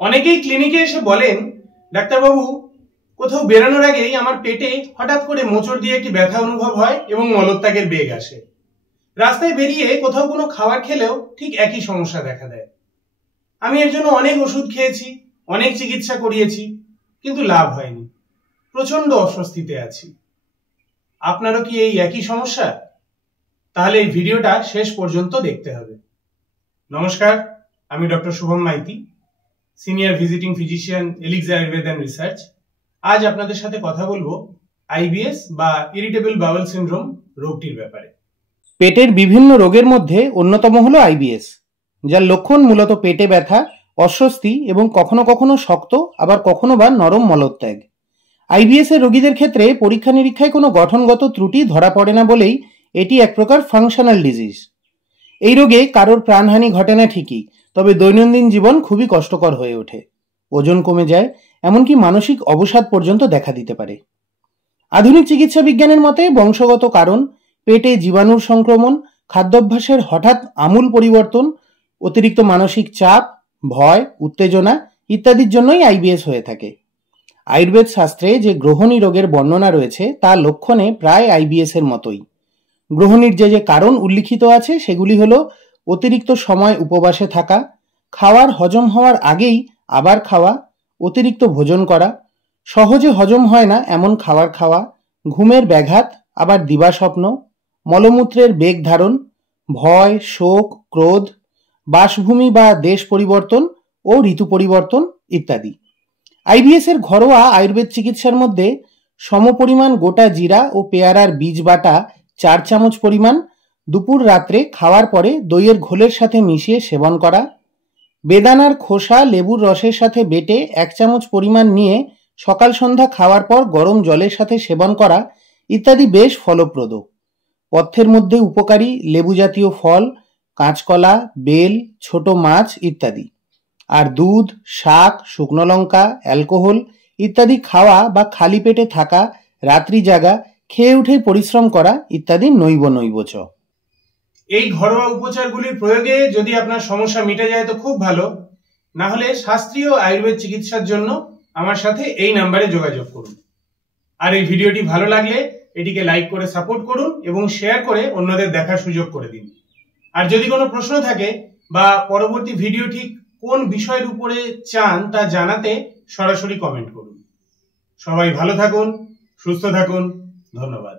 অনেকেই ক্লিনিকে এসে বলেন, ডাক্তারবাবু কোথাও বেরানোর আগেই আমার পেটে হঠাৎ করে মোচড় দিয়ে একটি ব্যথা অনুভব হয় এবং মলত্যাগের বেগ আসে। রাস্তায় বেরিয়ে কোথাও কোনো খাবার খেলেও ঠিক একই সমস্যা দেখা দেয়। আমি এর জন্য অনেক ওষুধ খেয়েছি, অনেক চিকিৎসা করিয়েছি, কিন্তু লাভ হয়নি। প্রচন্ড অস্বস্তিতে আছি। আপনারও কি এই একই সমস্যা? তাহলে এই ভিডিওটা শেষ পর্যন্ত দেখতে হবে। নমস্কার, আমি doctor Shubham Maiti, senior visiting physician, Elix Ayurved and research. আজ আপনাদের সাথে কথা বলবো আইবিএস বা ইরিটেবল বাউল সিনড্রোম রোগটির ব্যাপারে। পেটের বিভিন্ন রোগের মধ্যে অন্যতম হলো আইবিএস, যার লক্ষণ মূলত পেটে ব্যথা, অস্বস্তি এবং কখনো কখনো শক্ত আবার কখনো বা নরম মলত্যাগ। আইবিএস এর রোগীদের ক্ষেত্রে পরীক্ষা নিরীক্ষায় কোনো গঠনগত ত্রুটি ধরা পড়ে না বলেই এটি এক প্রকার ফাংশনাল ডিজিজ। এই রোগে কারোর প্রাণহানি ঘটে না ঠিকই, তবে দৈনন্দিন জীবন খুবই কষ্টকর হয়ে ওঠে। ওজন কমে যায়, এমনকি মানসিক অবসাদ পর্যন্ত দেখা দিতে পারে। আধুনিক চিকিৎসা বিজ্ঞানের মতে বংশগত কারণ, পেটে জীবাণুর সংক্রমণ, খাদ্যাভ্যাসের হঠাৎ আমূল পরিবর্তন, অতিরিক্ত মানসিক চাপ, ভয়, উত্তেজনা ইত্যাদির জন্যই আইবিএস হয়ে থাকে। আয়ুর্বেদ শাস্ত্রে যে গ্রহণী রোগের বর্ণনা রয়েছে তা লক্ষণে প্রায় আইবিএস এর মতোই। গ্রহণীর যে কারণ উল্লিখিত আছে সেগুলি হলো অতিরিক্ত সময় উপবাসে থাকা, খাওয়ার হজম হওয়ার আগেই আবার খাওয়া, অতিরিক্ত ভোজন করা, সহজে হজম হয় না এমন খাবার খাওয়া, ঘুমের ব্যাঘাত আবার দিবাস্বপ্ন, মলমূত্রের বেগ ধারণ, ভয়, শোক, ক্রোধ, বাসভূমি বা দেশ পরিবর্তন ও ঋতু পরিবর্তন ইত্যাদি। আইবিএস এর ঘরোয়া আয়ুর্বেদ চিকিৎসার মধ্যে সমপরিমাণ গোটা জিরা ও পেয়ারার বীজ বাটা 4 চামচ পরিমাণ দুপুর রাত্রে খাওয়ার পরে দইয়ের ঘোলের সাথে মিশিয়ে সেবন করা, বেদানার খোসা লেবুর রসের সাথে বেটে 1 চামচ পরিমাণ নিয়ে সকাল সন্ধ্যা খাওয়ার পর গরম জলের সাথে সেবন করা ইত্যাদি বেশ ফলপ্রদ। পথ্যের মধ্যে উপকারী লেবু জাতীয় ফল, কাঁচকলা, বেল, ছোট মাছ ইত্যাদি। আর দুধ, শাক, শুকনো লঙ্কা, অ্যালকোহল ইত্যাদি খাওয়া বা খালি পেটে থাকা, রাত্রি জাগা, খেয়ে উঠে পরিশ্রম করা ইত্যাদি নৈবচ। এই ঘরোয়া উপচারগুলির প্রয়োগে যদি আপনার সমস্যা মিটে যায় তো খুব ভালো, না হলে শাস্ত্রীয় আয়ুর্বেদ চিকিৎসার জন্য আমার সাথে এই নাম্বারে যোগাযোগ করুন। আর এই ভিডিওটি ভালো লাগলে এটিকে লাইক করে সাপোর্ট করুন এবং শেয়ার করে অন্যদের দেখার সুযোগ করে দিন। আর যদি কোনো প্রশ্ন থাকে বা পরবর্তী ভিডিও ঠিক কোন বিষয়ের উপরে চান তা জানাতে সরাসরি কমেন্ট করুন। সবাই ভালো থাকুন, সুস্থ থাকুন, ধন্যবাদ।